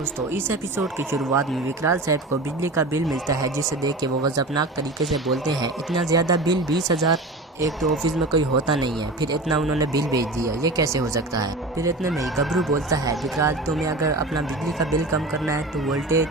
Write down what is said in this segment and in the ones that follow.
दोस्तों इस एपिसोड की शुरुआत में विकराल साहब को बिजली का बिल मिलता है, जिसे देख के वो गजबनाक तरीके से बोलते हैं, इतना ज़्यादा बिल 20,000। एक तो ऑफिस में कोई होता नहीं है, फिर इतना उन्होंने बिल भेज दिया, ये कैसे हो सकता है। फिर इतने में ही गबरू बोलता है, विकराल तुम्हें अगर अपना बिजली का बिल कम करना है तो वोल्टेज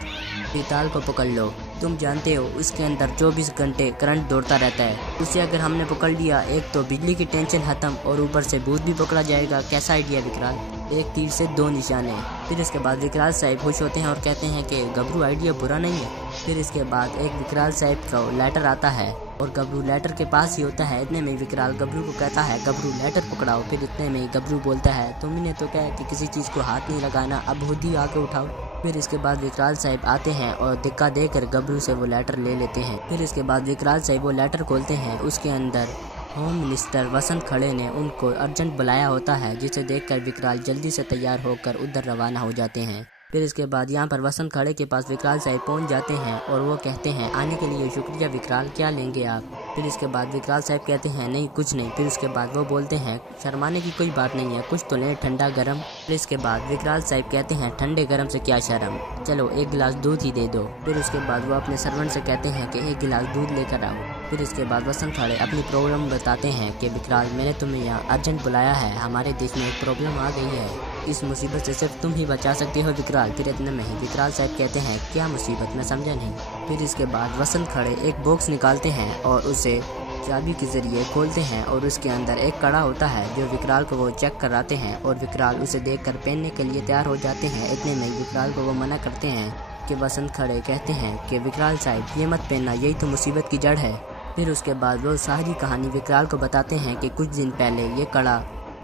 प्रेताल को पकड़ लो। तुम जानते हो उसके अंदर 24 घंटे करंट दौड़ता रहता है, उसे अगर हमने पकड़ लिया एक तो बिजली की टेंशन खत्म और ऊपर से भूत भी पकड़ा जाएगा। कैसा आइडिया विकराल, एक तीर से दो निशाने। फिर इसके बाद विकराल साहब खुश होते हैं और कहते हैं कि गबरू आइडिया बुरा नहीं है। फिर इसके बाद एक विकराल साहब का लेटर आता है और गबरू लेटर के पास ही होता है। इतने में विकराल गबरू को कहता है, गबरू लेटर पकड़ाओ। फिर इतने में गबरू बोलता है, तुमने तो कहा कि किसी चीज़ को हाथ नहीं लगाना, अब खुद ही आके उठाओ। फिर इसके बाद विकराल साहब आते हैं और धक्का देकर गबरू से वो लेटर ले लेते हैं। फिर इसके बाद विकराल साहब वो लेटर खोलते हैं, उसके अंदर होम मिनिस्टर वसंत खड़े ने उनको अर्जेंट बुलाया होता है, जिसे देखकर विकराल जल्दी से तैयार होकर उधर रवाना हो जाते हैं। फिर इसके बाद यहाँ पर वसंत खड़े के पास विकराल साहब पहुँच जाते हैं और वो कहते हैं, आने के लिए शुक्रिया विकराल, क्या लेंगे आप। फिर इसके बाद विकराल साहब कहते हैं, नहीं कुछ नहीं। फिर उसके बाद वो बोलते हैं, शर्माने की कोई बात नहीं है, कुछ तो लें ठंडा गर्म। फिर इसके बाद विकराल साहब कहते हैं, ठंडे गर्म से क्या शर्म, चलो एक गिलास दूध ही दे दो। फिर उसके बाद वो अपने सर्वेंट से कहते हैं कि एक गिलास दूध लेकर आओ। फिर इसके बाद वसंत खड़े अपनी प्रॉब्लम बताते हैं कि विकराल मैंने तुम्हें यहाँ अर्जेंट बुलाया है, हमारे देश में एक प्रॉब्लम आ गई है, इस मुसीबत से सिर्फ तुम ही बचा सकते हो विकराल। फिर इतने में ही विकराल साहब कहते हैं, क्या मुसीबत, मैं समझा नहीं। फिर इसके बाद वसंत खड़े एक बॉक्स निकालते हैं और उसे चाबी के जरिए खोलते हैं और उसके अंदर एक कड़ा होता है जो विकराल को वो चेक कराते हैं और विकराल उसे देखकर पहनने के लिए तैयार हो जाते हैं। इतने में विकराल को वो मना करते हैं कि वसंत खड़े कहते हैं कि विकराल साहब ये मत पहनना, यही तो मुसीबत की जड़ है। फिर उसके बाद वो सारी कहानी विकराल को बताते हैं कि कुछ दिन पहले ये कड़ा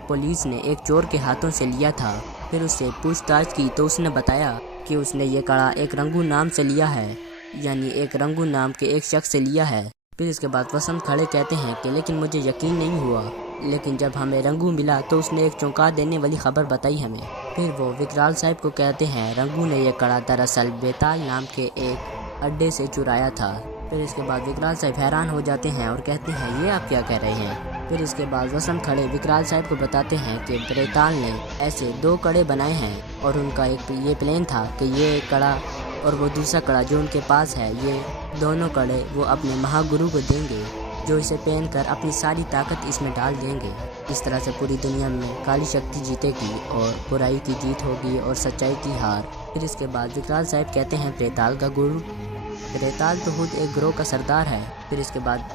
पुलिस ने एक चोर के हाथों से लिया था। फिर उससे पूछताछ की तो उसने बताया कि उसने ये कड़ा एक रंगू नाम से लिया है, यानी एक रंगू नाम के एक शख्स से लिया है। फिर इसके बाद वसंत खड़े कहते हैं कि लेकिन मुझे यकीन नहीं हुआ, लेकिन जब हमें रंगू मिला तो उसने एक चौंका देने वाली खबर बताई हमें। फिर वो विकराल साहब को कहते हैं, रंगू ने यह कड़ा दरअसल बेताल नाम के एक अड्डे से चुराया था। फिर इसके बाद विकराल साहब हैरान हो जाते हैं और कहते हैं, ये आप क्या कह रहे हैं। फिर इसके बाद वसंत खड़े विकराल साहब को बताते हैं कि बेताल ने ऐसे दो कड़े बनाए हैं और उनका एक ये प्लान था कि ये कड़ा और वो दूसरा कड़ा जो उनके पास है, ये दोनों कड़े वो अपने महागुरु को देंगे, जो इसे पहनकर अपनी सारी ताकत इसमें डाल देंगे। इस तरह से पूरी दुनिया में काली शक्ति जीतेगी और बुराई की जीत होगी और सच्चाई की हार। फिर इसके बाद विकराल साहब कहते हैं, बेताल का गुरु, बेताल तो खुद एक ग्रोह का सरदार है। फिर इसके बाद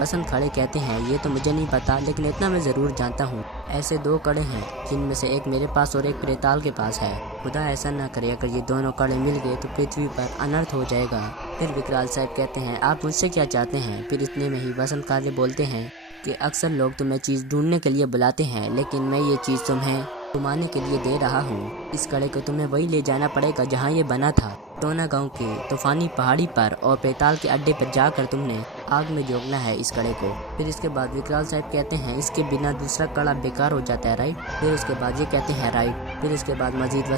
वसंत खड़े कहते हैं, ये तो मुझे नहीं पता, लेकिन इतना मैं ज़रूर जानता हूँ, ऐसे दो कड़े हैं जिनमें से एक मेरे पास और एक प्रेताल के पास है। खुदा ऐसा ना करे, अगर ये दोनों कड़े मिल गए तो पृथ्वी पर अनर्थ हो जाएगा। फिर विकराल साहब कहते हैं, आप मुझसे क्या चाहते हैं। फिर इतने में ही वसंत खड़े बोलते हैं कि अक्सर लोग तुम्हें चीज़ ढूंढने के लिए बुलाते हैं, लेकिन मैं ये चीज़ तुम्हें घुमाने के लिए दे रहा हूँ। इस कड़े को तुम्हें वही ले जाना पड़ेगा जहाँ ये बना था, टोना गांव की तूफानी पहाड़ी पर, और प्रेताल के अड्डे पर जाकर तुमने आग में झोंकना है इस कड़े को। फिर इसके बाद विकराल साहब कहते हैं, इसके बिना दूसरा कड़ा बेकार हो जाता है, राइट। फिर उसके बाद ये कहते हैं, राइट। फिर इसके बाद मजीद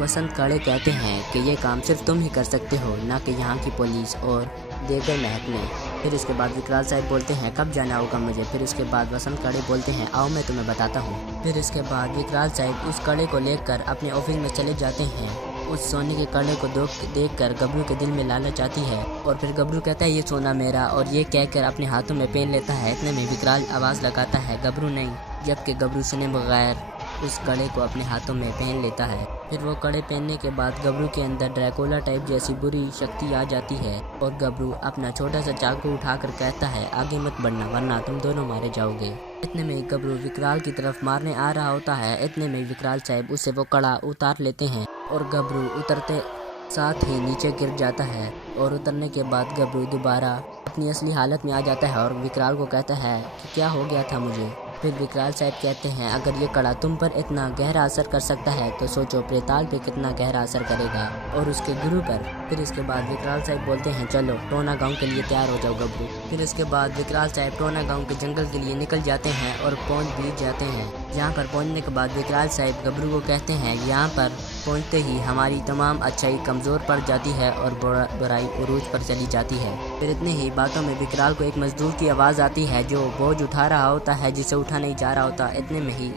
वसंत खड़े कहते हैं कि ये काम सिर्फ तुम ही कर सकते हो, ना कि यहाँ की पुलिस और देगर महकमे। फिर इसके बाद विकराल साहब बोलते हैं, कब जाना होगा मुझे। फिर उसके बाद वसंत खड़े बोलते हैं, आओ मैं तुम्हें बताता हूँ। फिर इसके बाद विकराल साहब उस कड़े को लेकर अपने ऑफिस में चले जाते हैं। उस सोने के कड़े को देखकर गबरू के दिल में लालच आती है और फिर गबरू कहता है, ये सोना मेरा, और ये कहकर अपने हाथों में पहन लेता है। इतने में विकराल आवाज़ लगाता है, गबरू नहीं, जबकि गबरू सुने बगैर उस कड़े को अपने हाथों में पहन लेता है। फिर वो कड़े पहनने के बाद गबरू के अंदर ड्रैकुला टाइप जैसी बुरी शक्ति आ जाती है और गबरू अपना छोटा सा चाकू उठाकर कहता है, आगे मत बढ़ना वरना तुम दोनों मारे जाओगे। इतने में गबरू विकराल की तरफ मारने आ रहा होता है। इतने में विकराल साहब उससे वो कड़ा उतार लेते हैं और गबरू उतरते साथ ही नीचे गिर जाता है और उतरने के बाद गबरू दोबारा अपनी असली हालत में आ जाता है और विकराल को कहता है कि क्या हो गया था मुझे। फिर विकराल साहब कहते हैं, अगर ये कड़ा तुम पर इतना गहरा असर कर सकता है तो सोचो प्रेताल पे कितना गहरा असर करेगा और उसके गुरु पर। फिर इसके बाद विकराल साहब बोलते हैं, चलो टोना गांव के लिए तैयार हो जाओ गबरू। फिर इसके बाद विकराल साहब टोना गांव के जंगल के लिए निकल जाते हैं और पहुंच भी जाते हैं। यहाँ पर पहुंचने के बाद विकराल साहब गबरू को कहते हैं, यहाँ पर पहुँचते ही हमारी तमाम अच्छाई कमज़ोर पड़ जाती है और बुराई उरूज पर चली जाती है। फिर इतने ही बातों में विकराल को एक मजदूर की आवाज़ आती है जो बोझ उठा रहा होता है जिसे उठा नहीं जा रहा होता। इतने में ही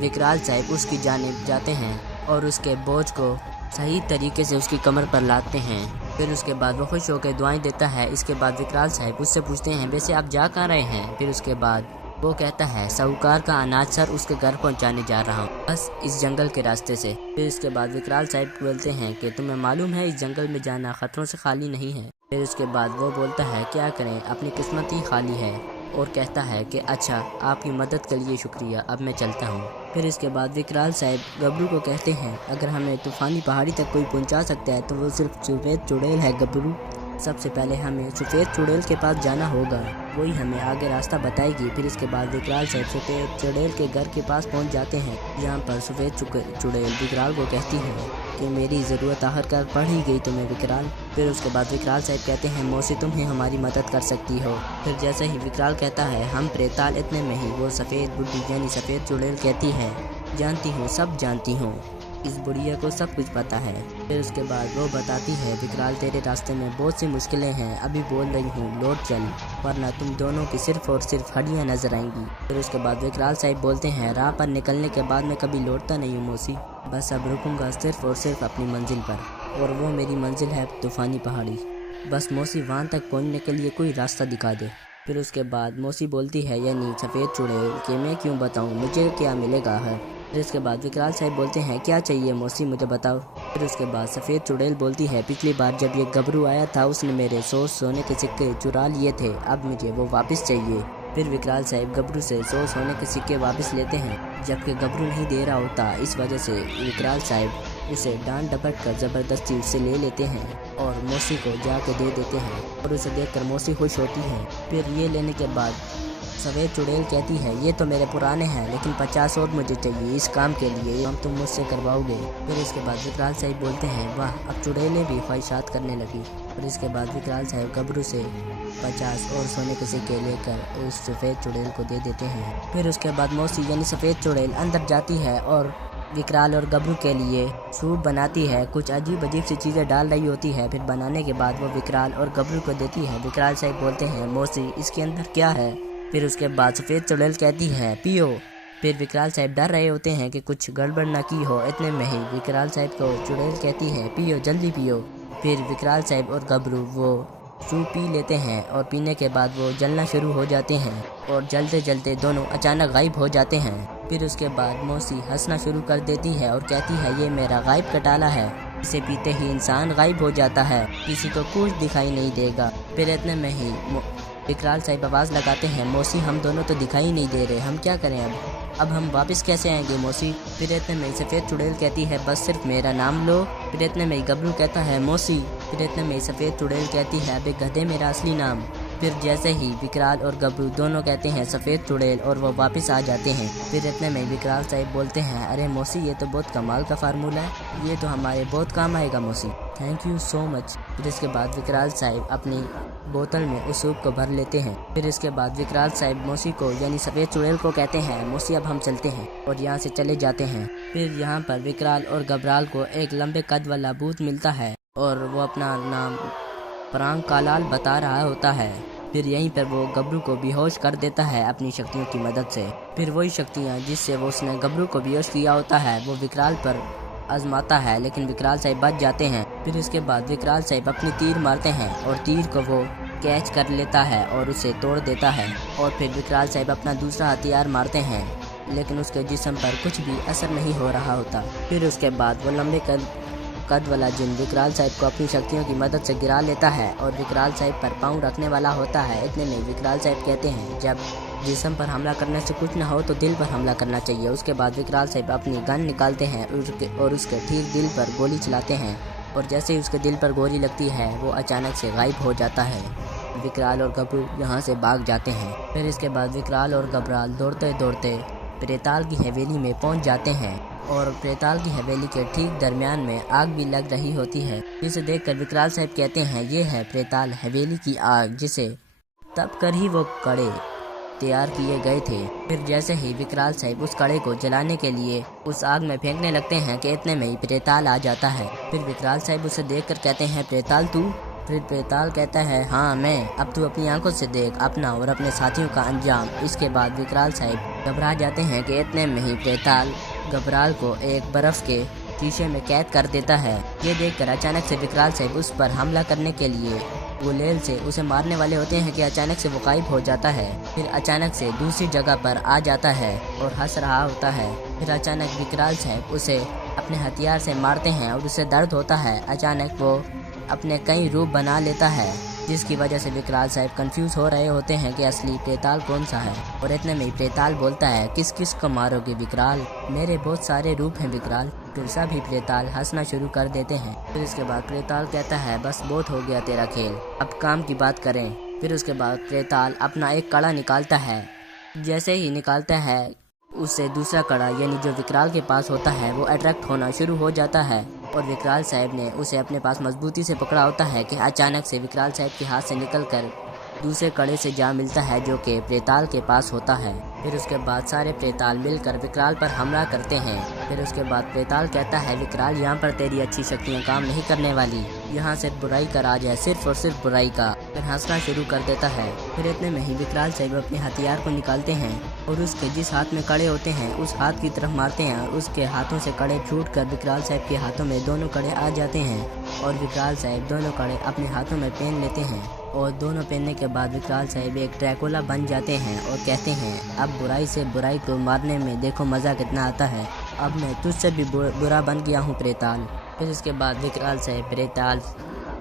विकराल साहब उसकी जानिब जाते हैं और उसके बोझ को सही तरीके से उसकी कमर पर लाते हैं। फिर उसके बाद वो खुश होकर दुआएं देता है। इसके बाद विकराल साहब उससे पूछते हैं वैसे आप जा कहाँ रहे हैं। फिर उसके बाद वो कहता है साहूकार का अनाज सर उसके घर पहुंचाने जा रहा हूँ, बस इस जंगल के रास्ते से। फिर इसके बाद विकराल साहब बोलते हैं कि तुम्हें मालूम है इस जंगल में जाना खतरों से खाली नहीं है। फिर उसके बाद वो बोलता है क्या करें अपनी किस्मत ही खाली है, और कहता है कि अच्छा आपकी मदद के लिए शुक्रिया, अब मैं चलता हूँ। फिर इसके बाद विकराल साहब गबरू को कहते हैं अगर हमें तूफानी पहाड़ी तक कोई पहुँचा सकता है तो वो सिर्फ सफ़ेद चुड़ैल है गबरू। सबसे पहले हमें सफ़ेद चुड़ैल के पास जाना होगा, वही हमें आगे रास्ता बताएगी। फिर इसके बाद विकराल साहब सफ़ेद चुड़ैल के घर के पास पहुंच जाते हैं, जहां पर सफ़ेद चुड़ैल विकराल को कहती है कि मेरी ज़रूरत आखिरकार पड़ ही गई तुम्हें विकराल। फिर उसके बाद विकराल साहब कहते हैं मौसी तुम ही हमारी मदद कर सकती हो। फिर जैसे ही विकराल कहता है हम प्रेताल, इतने में ही वो सफ़ेद बुढ़ी यानी सफ़ेद चुड़ैल कहती है जानती हूँ सब जानती हूँ, इस बुढ़िया को सब कुछ पता है। फिर उसके बाद वो बताती है विकराल तेरे रास्ते में बहुत सी मुश्किलें हैं, अभी बोल रही हूँ लौट चल वरना तुम दोनों की सिर्फ और सिर्फ हड्डियाँ नजर आएंगी। फिर उसके बाद विकराल साहब बोलते हैं राह पर निकलने के बाद मैं कभी लौटता नहीं हूँ मौसी, बस अब रुकूंगा सिर्फ और सिर्फ अपनी मंजिल पर, और वो मेरी मंजिल है तूफानी पहाड़ी, बस मौसी वहाँ तक पहुँचने के लिए कोई रास्ता दिखा दे। फिर उसके बाद मौसी बोलती है यानी सफ़ेद चुड़ैल कि मैं क्यों बताऊँ मुझे क्या मिलेगा है। फिर इसके बाद विकराल साहब बोलते हैं क्या चाहिए मौसी मुझे बताओ। फिर उसके बाद सफ़ेद चुड़ैल बोलती है पिछली बार जब ये गबरू आया था उसने मेरे 100 सोने के सिक्के चुरा लिए थे, अब मुझे वो वापस चाहिए। फिर विकराल साहब गबरू से 100 सोने के सिक्के वापस लेते हैं, जबकि गबरू नहीं दे रहा होता। इस वजह से विकराल साहब उसे डांट डपट कर ज़बरदस्ती उससे ले लेते हैं और मौसी को जाके दे देते हैं, और उसे देखकर मौसी खुश होती है। फिर ये लेने के बाद सफ़ेद चुड़ैल कहती है ये तो मेरे पुराने हैं लेकिन 50 और मुझे चाहिए इस काम के लिए, हम तुम मुझसे करवाओगे। फिर इसके बाद विकराल साहब बोलते हैं वाह अब चुड़ैलें भी ख्वाहिशात करने लगी। और इसके बाद विकराल साहब गबरू से 50 और सोने के सिक्के लेकर उस सफ़ेद चुड़ैल को दे देते हैं। फिर उसके बाद मौसी यानी सफ़ेद चुड़ैल अंदर जाती है और विकराल और गबरू के लिए सूप बनाती है, कुछ अजीब अजीब सी चीज़ें डाल रही होती है। फिर बनाने के बाद वो विकराल और गबरू को देती है। विकराल साहब बोलते हैं मौसी इसके अंदर क्या है। फिर उसके बाद सफ़ेद चुड़ैल कहती है पियो। फिर विकराल साहब डर रहे होते हैं कि कुछ गड़बड़ ना की हो, इतने में ही विकराल साहब को चुड़ैल कहती है पियो जल्दी पियो। फिर विकराल साहब और गबरू वो सूप पी लेते हैं, और पीने के बाद वो जलना शुरू हो जाते हैं और जलते जलते दोनों अचानक गायब हो जाते हैं। फिर उसके बाद मौसी हंसना शुरू कर देती है और कहती है ये मेरा गायब कटाला है, इसे पीते ही इंसान गायब हो जाता है, किसी को कुछ दिखाई नहीं देगा। फिर इतने में ही विकराल साहब आवाज़ लगाते हैं मौसी हम दोनों तो दिखाई नहीं दे रहे, हम क्या करें अब हम वापस कैसे आएंगे मौसी। फिर इतने में सफ़ेद चुड़ैल कहती है बस सिर्फ मेरा नाम लो। फिर इतने में गबरू कहता है मौसी। फिर इतने में सफ़ेद चुड़ैल कहती है अबे गधे मेरा असली नाम। फिर जैसे ही विकराल और गबरू दोनों कहते हैं सफ़ेद चुड़ैल और वो वापस आ जाते हैं। फिर इतने में विकराल साहब बोलते हैं अरे मौसी ये तो बहुत कमाल का फार्मूला है, ये तो हमारे बहुत काम आएगा मौसी, थैंक यू सो मच। फिर इसके बाद विकराल साहब अपनी बोतल में उस सूप को भर लेते हैं। फिर इसके बाद विकराल साहब मौसी को यानी सफ़ेद चुड़ैल को कहते हैं मौसी अब हम चलते हैं, और यहाँ से चले जाते हैं। फिर यहाँ पर विकराल और घबराल को एक लंबे कद वाला भूत मिलता है और वो अपना नाम परांग कालाल बता रहा होता है। फिर यहीं पर वो गबरू को बेहोश कर देता है अपनी शक्तियों की मदद से। फिर वही शक्तियाँ जिससे वो उसने गबरू को बेहोश किया होता है वो विकराल पर आजमाता है, लेकिन विकराल साहब बच जाते हैं। फिर इसके बाद विकराल साहब अपनी तीर मारते हैं और तीर को वो कैच कर लेता है और उसे तोड़ देता है। और फिर विकराल साहब अपना दूसरा हथियार मारते हैं, लेकिन उसके जिस्म पर कुछ भी असर नहीं हो रहा होता। फिर उसके बाद वो लंबे कद वाला जिन विकराल साहब को अपनी शक्तियों की मदद से गिरा लेता है और विकराल साहब पर पाँव रखने वाला होता है। इतने में विकराल साहब कहते हैं जब जिस्म पर हमला करने से कुछ ना हो तो दिल पर हमला करना चाहिए। उसके बाद विकराल साहब अपनी गन निकालते हैं और उसके ठीक दिल पर गोली चलाते हैं, और जैसे ही उसके दिल पर गोली लगती है वो अचानक से गायब हो जाता है। विकराल और गबरू यहाँ से भाग जाते हैं। फिर इसके बाद विकराल और घबराल दौड़ते दौड़ते प्रेताल की हवेली में पहुँच जाते हैं, और प्रेताल की हवेली के ठीक दरमियान में आग भी लग रही होती है, जिसे देखकर विकराल साहब कहते हैं ये है प्रेताल हवेली की आग, जिसे तब कर ही वो कड़े तैयार किए गए थे। फिर जैसे ही विकराल साहब उस कड़े को जलाने के लिए उस आग में फेंकने लगते हैं कि इतने में ही प्रेताल आ जाता है। फिर विकराल साहब उसे देखकर कहते हैं प्रेताल तू। फिर प्रेताल कहता है हाँ मैं, अब तू अपनी आंखों से देख अपना और अपने साथियों का अंजाम। इसके बाद विकराल साहब घबरा जाते हैं कि इतने में ही प्रेताल घबराल को एक बर्फ़ के शीशे में कैद कर देता है। ये देखकर अचानक से विकराल साहब उस पर हमला करने के लिए गुलेल से उसे मारने वाले होते हैं कि अचानक से वो गायब हो जाता है। फिर अचानक से दूसरी जगह पर आ जाता है और हंस रहा होता है। फिर अचानक विकराल साहब उसे अपने हथियार से मारते हैं और उसे दर्द होता है। अचानक वो अपने कई रूप बना लेता है, जिसकी वजह से विकराल साहब कंफ्यूज हो रहे होते हैं कि असली प्रेताल कौन सा है। और इतने में ही प्रेताल बोलता है, किस किस को मारोगे विकराल, मेरे बहुत सारे रूप हैं विकराल। फिर सभी प्रेताल हंसना शुरू कर देते हैं। फिर इसके बाद प्रेताल कहता है, बस बहुत हो गया तेरा खेल, अब काम की बात करें। फिर उसके बाद प्रेताल अपना एक कड़ा निकालता है। जैसे ही निकालता है उससे दूसरा कड़ा यानी जो विकराल के पास होता है वो अट्रैक्ट होना शुरू हो जाता है और विकराल साहब ने उसे अपने पास मजबूती से पकड़ा होता है कि अचानक से विकराल साहब के हाथ से निकलकर दूसरे कड़े से जा मिलता है जो कि प्रेताल के पास होता है। फिर उसके बाद सारे प्रेताल मिलकर विकराल पर हमला करते हैं। फिर उसके बाद प्रेताल कहता है, विकराल यहाँ पर तेरी अच्छी शक्तियाँ काम नहीं करने वाली, यहाँ सिर्फ बुराई का राज है, सिर्फ और सिर्फ बुराई का। फिर हंसना शुरू कर देता है। फिर इतने में ही विकराल साहब अपने हथियार को निकालते हैं और उसके जिस हाथ में कड़े होते हैं उस हाथ की तरफ मारते हैं और उसके हाथों से कड़े छूट कर विकराल साहब के हाथों में दोनों कड़े आ जाते हैं और विकराल साहब दोनों कड़े अपने हाथों में पहन लेते हैं। और दोनों पहनने के बाद विकराल साहब एक ड्रैकुला बन जाते हैं और कहते हैं, अब बुराई से बुराई को मारने में देखो मज़ा कितना आता है, अब मैं तुझसे भी बुरा बन गया हूँ प्रेताल। फिर इसके बाद विकराल साहब प्रेताल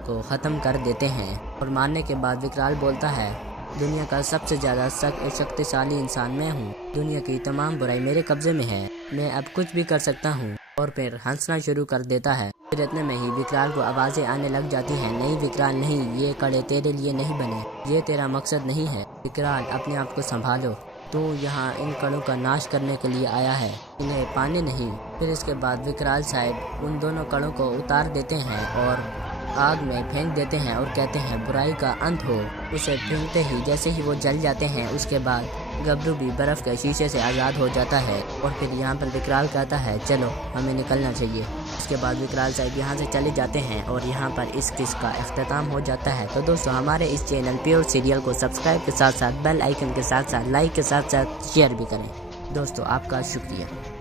को ख़त्म कर देते हैं और मारने के बाद विकराल बोलता है, दुनिया का सबसे ज़्यादा शक्तिशाली इंसान मैं हूँ, दुनिया की तमाम बुराई मेरे कब्जे में है, मैं अब कुछ भी कर सकता हूँ। और फिर हंसना शुरू कर देता है। फिर इतने में ही विकराल को आवाज़ें आने लग जाती हैं, नहीं विकराल नहीं, ये कड़े तेरे लिए नहीं बने, ये तेरा मकसद नहीं है विकराल, अपने आप को संभालो, तो यहाँ इन कड़ों का नाश करने के लिए आया है, इन्हें पाने नहीं। फिर इसके बाद विकराल साहब उन दोनों कड़ों को उतार देते हैं और आग में फेंक देते हैं और कहते हैं, बुराई का अंत हो। उसे फेंकते ही जैसे ही वो जल जाते हैं उसके बाद गबरू भी बर्फ़ के शीशे से आज़ाद हो जाता है। और फिर यहाँ पर विकराल कहता है, चलो हमें निकलना चाहिए। इसके बाद विकराल साहब यहाँ से चले जाते हैं और यहाँ पर इस किस का अख्ताम हो जाता है। तो दोस्तों हमारे इस चैनल प्योर सीरियल को सब्सक्राइब के साथ साथ बेल आइकन के साथ साथ लाइक के साथ साथ शेयर भी करें। दोस्तों आपका शुक्रिया।